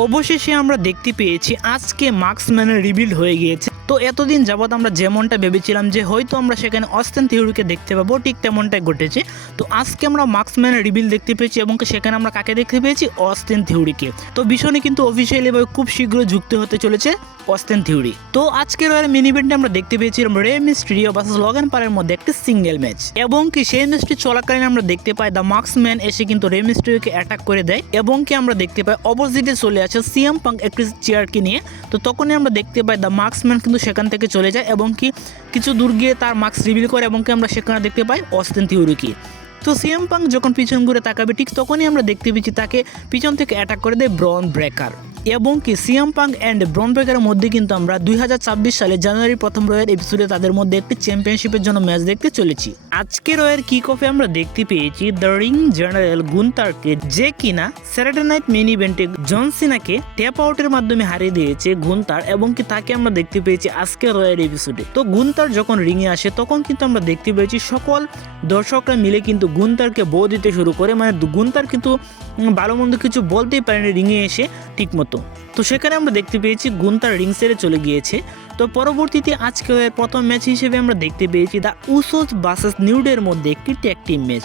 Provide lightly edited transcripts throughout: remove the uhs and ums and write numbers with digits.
অবশেষে আমরা দেখতে পেয়েছি আজকে মার্কসম্যানের রিভিল হয়ে গিয়েছে। তো এতদিন যাবৎ আমরা যেমনটা ভেবেছিলাম যে হয়তো আমরা সেখানে অস্টেন থিওরিকে দেখতে পাবো, ঠিক তেমনটাই ঘটেছে। তো আজকে আমরা মার্কসম্যানের রিভিল দেখতে পেয়েছি এবং সেখানে আমরা কাকে দেখতে পেয়েছি? অস্টেন থিওরিকে। তো বিষয়টি কিন্তু অফিসিয়ালিভাবে খুব শীঘ্রই যুক্ত হতে চলেছে অস্টেন থিওরি। তো আজকের মেন ইভেন্টে আমরা দেখতে পেয়েছিলাম রে মিস্টেরিও ভার্সেস লগন পলের মধ্যে একটি সিঙ্গেল ম্যাচ, এবং সেই ম্যাচটি চলাকালীন আমরা দেখতে পাই দ্য মার্কসম্যান এসে কিন্তু রে মিস্টেরিওকে অ্যাটাক করে দেয়, এবং আমরা দেখতে পাই অপোজিটে চলে আসে সিএম পাঙ্ক একটি চেয়ারকে নিয়ে। তো তখনই আমরা দেখতে পাই দ্য মার্কসম্যান কিন্তু সেখান থেকে চলে যায় এবং কিছু দূর গিয়ে তার মার্কস রিভিল করে, এবং আমরা সেখানে দেখতে পাই অস্টেন থিওরিকে। তো সিএম পাঙ্ক যখন পিছন ঘুরে তাকাবে ঠিক তখনই আমরা দেখতে পেয়েছি তাকে পিছন থেকে অ্যাটাক করে দেয় ব্রন ব্রেকার, এবং সিএম পাঙ্ক অ্যান্ড ব্রন ব্রেকারের মধ্যে কিন্তু আমরা 2026 সালে জানুয়ারি প্রথম রয়ের এপিসোডে তাদের মধ্যে একটি চ্যাম্পিয়নশিপের জন্য ম্যাচ দেখতে চলেছি। আজকে রয়ের কিক অফে আমরা দেখতে পেয়েছি দ্য রিং জেনারেল গুন্তারকে, যে কিনা স্যাটারডে নাইট মেইন ইভেন্টে জন সিনাকে ট্যাপ আউটের মাধ্যমে হারিয়ে দিয়েছে গুন্তার, এবং তাকে আমরা দেখতে পেয়েছি আজকে রয়ের এপিসোডে। তো গুন্তার যখন রিংয়ে আসে তখন কিন্তু আমরা দেখতে পেয়েছি সকল দর্শকরা মিলে কিন্তু গুন্তারকে বউ দিতে শুরু করে, মানে গুন্তার কিন্তু ভালো মন্দ কিছু বলতেই পারেনি রিংয়ে এসে ঠিক মতো। তো সেখানে আমরা দেখতে পেয়েছি গুন্তার রিং ছেড়ে চলে গিয়েছে। তো পরবর্তীতে আজকে প্রথম ম্যাচ হিসেবে আমরা দেখতে পেয়েছি দ্য উসোস ভার্সেস নিউ ডের মধ্যে একটি ট্যাগ টিম ম্যাচ।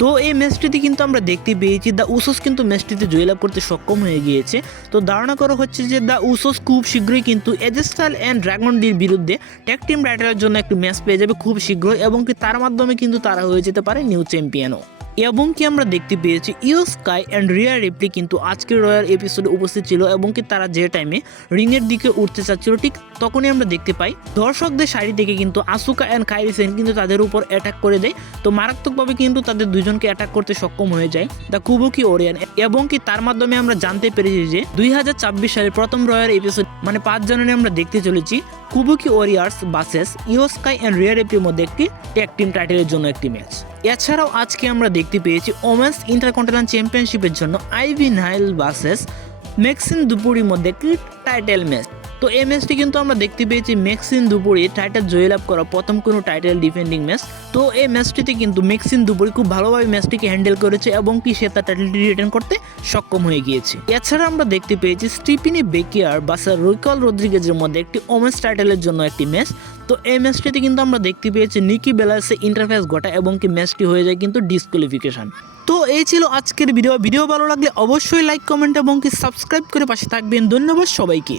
তো এই ম্যাচটিতে কিন্তু আমরা দেখতে পেয়েছি দ্য উসোস কিন্তু ম্যাচটিতে জয়লাভ করতে সক্ষম হয়ে গিয়েছে। তো ধারণা করা হচ্ছে যে দ্য উসোস খুব শীঘ্রই কিন্তু এজে স্টাইলস অ্যান্ড ড্রাগন ডির বিরুদ্ধে ট্যাগ টিম টাইটেলের জন্য একটি ম্যাচ পেয়ে যাবে খুব শীঘ্রই, এবং তার মাধ্যমে কিন্তু তারা হয়ে যেতে পারে নিউ চ্যাম্পিয়নও। এবং আমরা দেখতে পেয়েছি ইও স্কাই অ্যান্ড রিয়া রিপ্লি কিন্তু আজকের রয়্যাল এপিসোডে উপস্থিত ছিল, এবং তারা যে টাইমে রিংয়ের দিকে উঠতে চাচ্ছিল ঠিক তখনই আমরা দেখতে পাই দর্শকদের সারি থেকে কিন্তু আসুকা অ্যান্ড কাইরি সেন কিন্তু তাদের উপর অ্যাটাক করে দেয়। তো মারাত্মকভাবে কিন্তু তাদের দুজনকে অ্যাটাক করতে সক্ষম হয়ে যায় দ্য কুবুকি ওরিয়ান, এবং তার মাধ্যমে আমরা জানতে পেরেছি যে 2026 সালের প্রথম রয়্যাল এপিসোড মানে 5 জানুয়ারি আমরা দেখতে চলেছি কুবুকি ওরিয়ার্স ভার্সেস ইও স্কাই অ্যান্ড রিয়া রিপ্লির মধ্যে একটি ট্যাগ টিম টাইটেলের জন্য একটি ম্যাচ। এছাড়াও আজকে আমরা দেখতে পেয়েছি ওমেন্স ইন্টারকন্টিনেন্টাল চ্যাম্পিয়নশিপের জন্য আইভি নাইল ভার্সেস ম্যাক্সিন দুপুরির মধ্যে একটি টাইটেল ম্যাচ। তো এই ম্যাচটি কিন্তু আমরা দেখতে পেয়েছি ম্যাক্সিন দুপুরি টাইটেল জয়লাভ করা প্রথম কোনো টাইটেল ডিফেন্ডিং ম্যাচ। তো এই ম্যাচটিতে কিন্তু ম্যাক্সিন দুপুরি খুব ভালোভাবে ম্যাচটিকে হ্যান্ডেল করেছে, এবং সে তার টাইটেলটি রিটেন করতে সক্ষম হয়ে গিয়েছে। এছাড়া আমরা দেখতে পেয়েছি স্টিফেনি বেকিয়ার ভার্সেস রুইকাল রদ্রিগেজের মধ্যে একটি ওমেন্স টাইটেলের জন্য একটি ম্যাচ। তো এই ম্যাচটিতে কিন্তু আমরা দেখতে পেয়েছি নিকি বেলাসে ইন্টারফেস ঘটা, এবং ম্যাচটি হয়ে যায় কিন্তু ডিসকোয়ালিফিকেশন। তো এই ছিল আজকের ভিডিও ভালো লাগলে অবশ্যই লাইক কমেন্ট এবং সাবস্ক্রাইব করে পাশে থাকবেন। ধন্যবাদ সবাইকে।